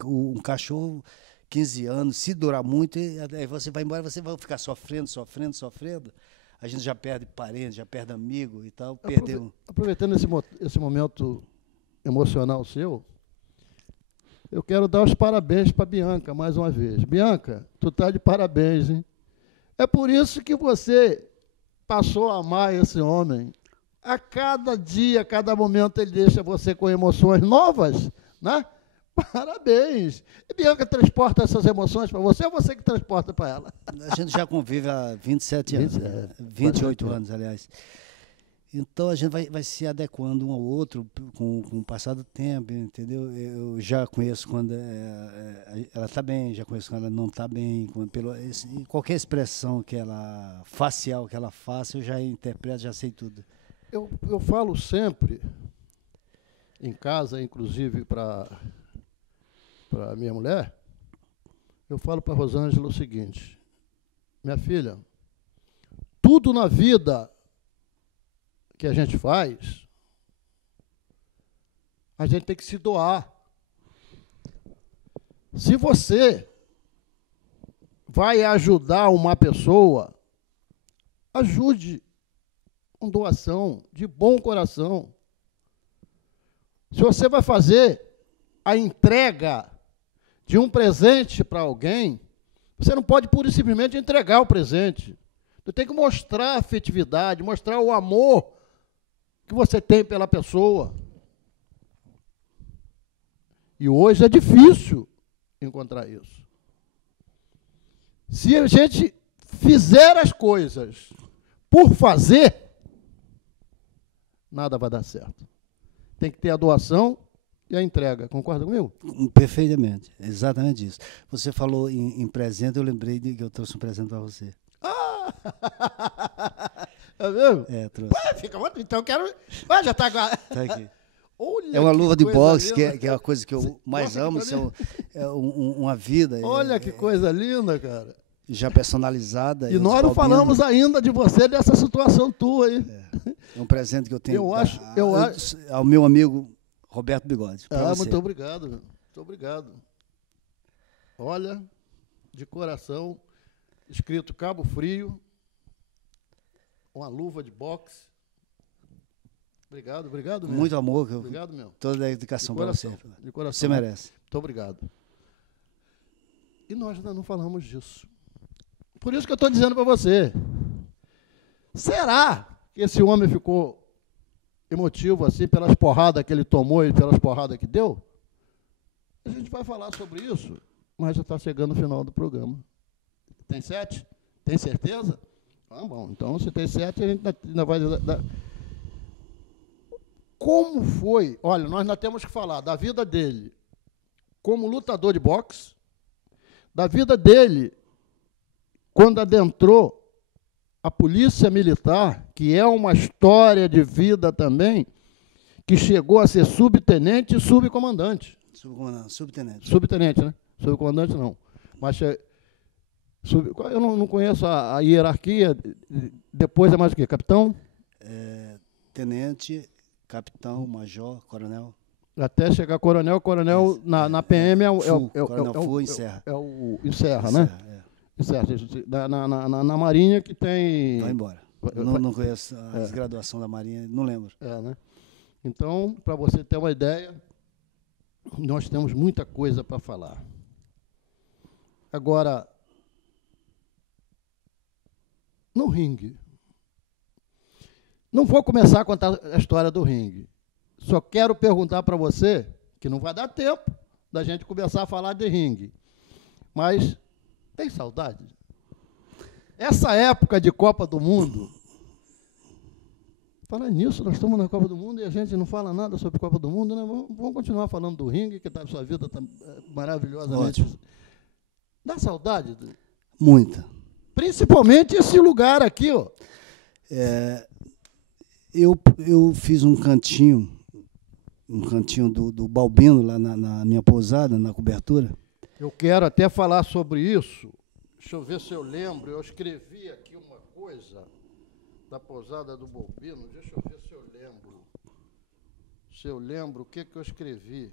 Um cachorro, 15 anos, se durar muito, aí você vai embora, você vai ficar sofrendo. A gente já perde parente, já perde amigo e tal. Aproveitando esse momento emocional seu, eu quero dar os parabéns para a Bianca mais uma vez. Bianca, tu tá de parabéns, hein? É por isso que você passou a amar esse homem. A cada dia, a cada momento, ele deixa você com emoções novas, né? Parabéns. E Bianca transporta essas emoções para você ou você que transporta para ela? A gente já convive há 27 anos, 28 anos, aliás. Então a gente vai se adequando um ao outro com o passar do tempo, entendeu? Eu já conheço quando ela está bem, já conheço quando ela não está bem. Qualquer expressão facial que ela faça, eu já interpreto, já sei tudo. Eu falo sempre, em casa, inclusive para minha mulher, eu falo para a Rosângela o seguinte: minha filha, tudo na vida que a gente faz, a gente tem que se doar. Se você vai ajudar uma pessoa, ajude com doação, de bom coração. Se você vai fazer a entrega de um presente para alguém, você não pode pura e simplesmente entregar o presente. Você tem que mostrar a afetividade, mostrar o amor que você tem pela pessoa. E hoje é difícil encontrar isso. Se a gente fizer as coisas por fazer, nada vai dar certo. Tem que ter a doação e a entrega. Concorda comigo? Perfeitamente. Exatamente isso. Você falou em presente, eu lembrei de que eu trouxe um presente para você. Ah! É mesmo? É, trouxe. Ué, fica muito. Então eu quero. Ué, já está agora. Tá aqui. Olha, é uma luva de boxe, linda. que é a coisa que eu mais amo. É uma vida. Olha que coisa linda, cara. Já personalizada. E nós não falamos ainda de você, dessa situação tua aí. É um presente que eu tenho eu acho ao meu amigo Roberto Bigode. Muito obrigado. Muito obrigado. Olha, de coração, escrito Cabo Frio, uma luva de boxe. Obrigado mesmo. Muito amor. Obrigado mesmo. Toda a dedicação para você. De coração. Você merece. Muito obrigado. E nós ainda não falamos disso. Por isso que eu estou dizendo para você. Será que esse homem ficou emotivo assim pelas porradas que ele tomou e pelas porradas que deu? A gente vai falar sobre isso, mas já está chegando o final do programa. Tem 7? Tem certeza? Ah, bom, então se tem 7, a gente ainda vai dar. Como foi? Olha, nós ainda temos que falar da vida dele como lutador de boxe, da vida dele quando adentrou a polícia militar, que é uma história de vida também, que chegou a ser subtenente e subcomandante. Subtenente. Subtenente, né? Subcomandante não. Mas eu não conheço a hierarquia. Depois é mais o quê? Capitão? Tenente, capitão, major, coronel. Até chegar coronel. Coronel na PM encerra. É o encerra, né? Encerra. Na Marinha que tem... Vai embora. Não conheço a desgraduação da Marinha, não lembro. Né? Então, para você ter uma ideia, nós temos muita coisa para falar. Agora, no ringue, não vou começar a contar a história do ringue. Só quero perguntar para você, que não vai dar tempo da gente começar a falar de ringue, mas tem saudade? Essa época de Copa do Mundo, falar nisso, nós estamos na Copa do Mundo e a gente não fala nada sobre Copa do Mundo, né? Vamos continuar falando do ringue, que a sua vida está maravilhosamente. Ótimo. Dá saudade? Muita. Principalmente esse lugar aqui, ó. Eu fiz um cantinho do Balbino, lá na minha pousada, na cobertura. Eu quero até falar sobre isso. Deixa eu ver se eu lembro. Eu escrevi aqui uma coisa da pousada do Balbino. Deixa eu ver se eu lembro. Se eu lembro o que eu escrevi.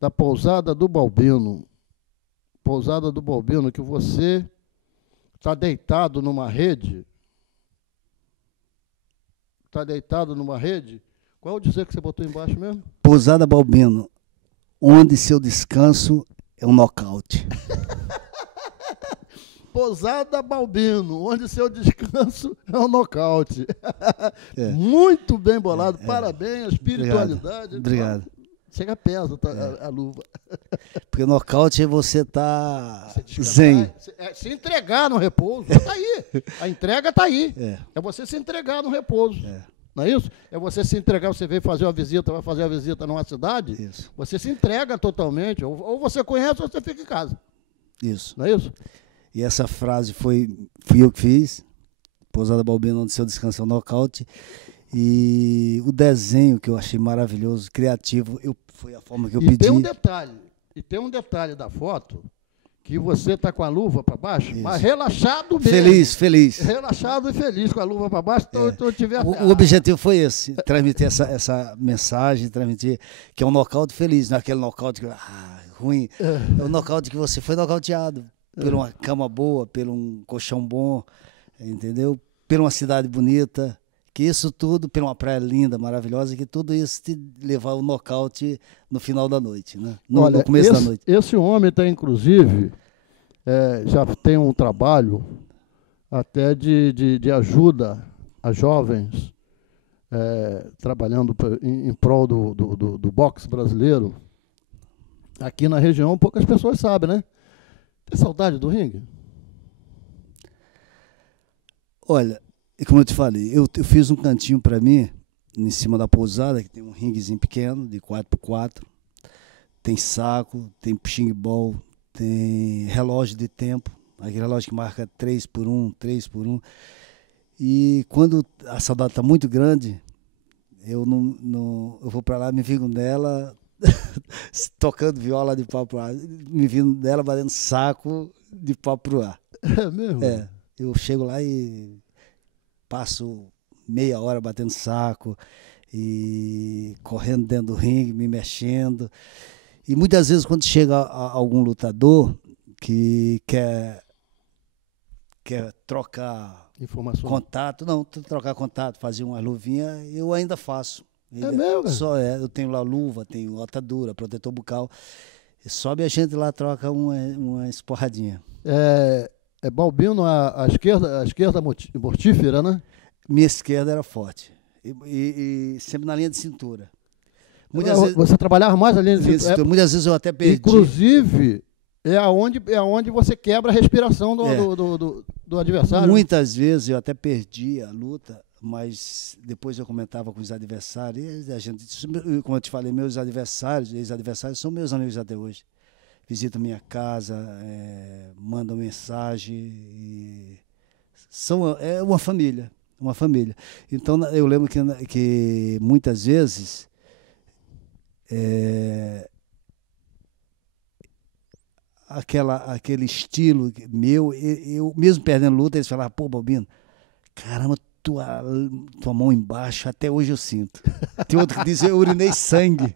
Da pousada do Balbino. Pousada do Balbino, que você está deitado numa rede. Está deitado numa rede. Qual é o dizer que você botou embaixo mesmo? Pousada Balbino, onde seu descanso é um nocaute. Pousada Balbino, onde seu descanso é um nocaute. Muito bem bolado, parabéns, a espiritualidade. Obrigado. Chega perto a luva. Porque nocaute é você tá zen. Se entregar no repouso, está aí. A entrega está aí. É você se entregar no repouso. Não é isso? É você se entregar, você veio fazer uma visita, vai fazer uma visita numa cidade, isso. Você se entrega totalmente, ou você conhece ou você fica em casa. Isso. Não é isso? E essa frase fui eu que fiz, Pousada Balbino, onde seu descanso é um nocaute. E o desenho que eu achei maravilhoso, criativo, foi a forma que eu pedi. E tem um detalhe da foto, que você está com a luva para baixo, isso. Mas relaxado mesmo. Feliz. Relaxado e feliz com a luva para baixo. O objetivo foi esse, transmitir essa mensagem, transmitir que é um nocaute feliz, não é aquele nocaute ruim. É um nocaute que você foi nocauteado por uma cama boa, por um colchão bom, entendeu? Por uma cidade bonita. Que isso tudo, por uma praia linda, maravilhosa, que tudo isso te levar ao nocaute no final da noite, né? No começo da noite. Esse homem está, inclusive, já tem um trabalho até de ajuda a jovens, trabalhando em prol do boxe brasileiro. Aqui na região, poucas pessoas sabem, né? Tem saudade do ringue? Olha, como eu te falei, eu fiz um cantinho para mim, em cima da pousada, que tem um ringuezinho pequeno, de 4x4, tem saco, tem pushing ball, tem relógio de tempo, aquele relógio que marca 3x1, 3x1. E quando a saudade está muito grande, eu vou para lá, me fico nela, tocando viola de pau pro ar, me vindo dela batendo saco de pau pro ar. É mesmo? Eu chego lá e passo meia hora batendo saco e correndo dentro do ringue, me mexendo. E muitas vezes quando chega algum lutador que quer trocar informação, contato, trocar contato, fazer uma luvinha, eu ainda faço. É mesmo? Eu tenho lá luva, tenho atadura, protetor bucal. Sobe a gente lá, troca uma esporradinha. É Balbino, a esquerda mortífera, né? Minha esquerda era forte. E sempre na linha de cintura. Você trabalhava mais na linha de cintura? Muitas vezes eu até perdi. Inclusive, é aonde você quebra a respiração do adversário. Muitas vezes eu até perdi a luta, mas depois eu comentava com os adversários. E a gente, como eu te falei, meus adversários, ex-adversários, são meus amigos até hoje. Visitam minha casa, mandam mensagem. É uma família. Uma família. Então, eu lembro que muitas vezes aquele estilo meu, eu mesmo perdendo luta, eles falavam, pô, Balbino, caramba, tua mão embaixo, até hoje eu sinto. Tem outro que diz, eu urinei sangue.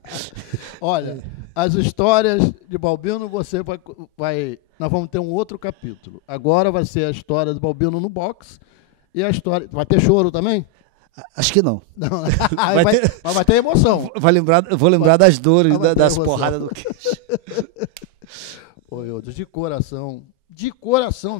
Olha, as histórias de Balbino, nós vamos ter um outro capítulo. Agora vai ser a história de Balbino no boxe. E a história... Vai ter choro também? Acho que não. Mas vai ter emoção. Vou lembrar das dores, das porradas do queixo. Oi, Eudes, de coração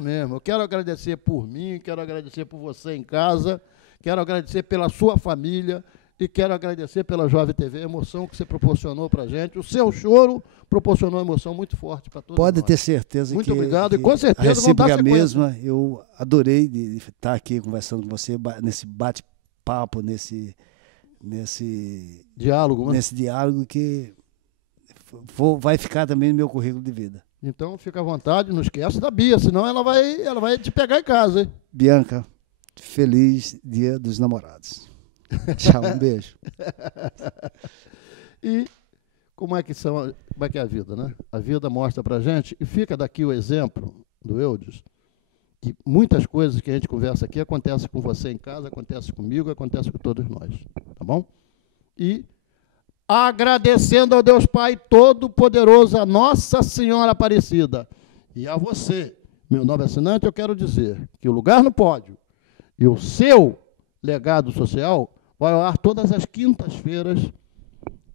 mesmo. Eu quero agradecer por mim, quero agradecer por você em casa, quero agradecer pela sua família e quero agradecer pela Jovem TV, a emoção que você proporcionou para a gente. O seu choro proporcionou uma emoção muito forte para todos nós. Pode ter certeza muito obrigado e com certeza vão dar sequência. Mesma, eu adorei de estar aqui conversando com você nesse bate-papo, nesse diálogo, nesse diálogo que vai ficar também no meu currículo de vida. Então fica à vontade, não esquece da Bia, senão ela vai te pegar em casa, hein? Bianca, feliz Dia dos Namorados. Tchau, um beijo. E como é que é a vida, né? A vida mostra pra gente, e fica daqui o exemplo do Eudes, que muitas coisas que a gente conversa aqui acontecem com você em casa, acontecem comigo, acontecem com todos nós, tá bom? E agradecendo ao Deus Pai Todo-Poderoso, a Nossa Senhora Aparecida, e a você, meu nobre assinante, eu quero dizer que o lugar no pódio e o seu legado social vai ao ar todas as quintas-feiras,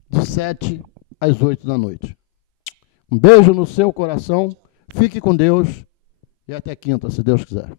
de 7 às 8 da noite. Um beijo no seu coração, fique com Deus E até quinta, se Deus quiser.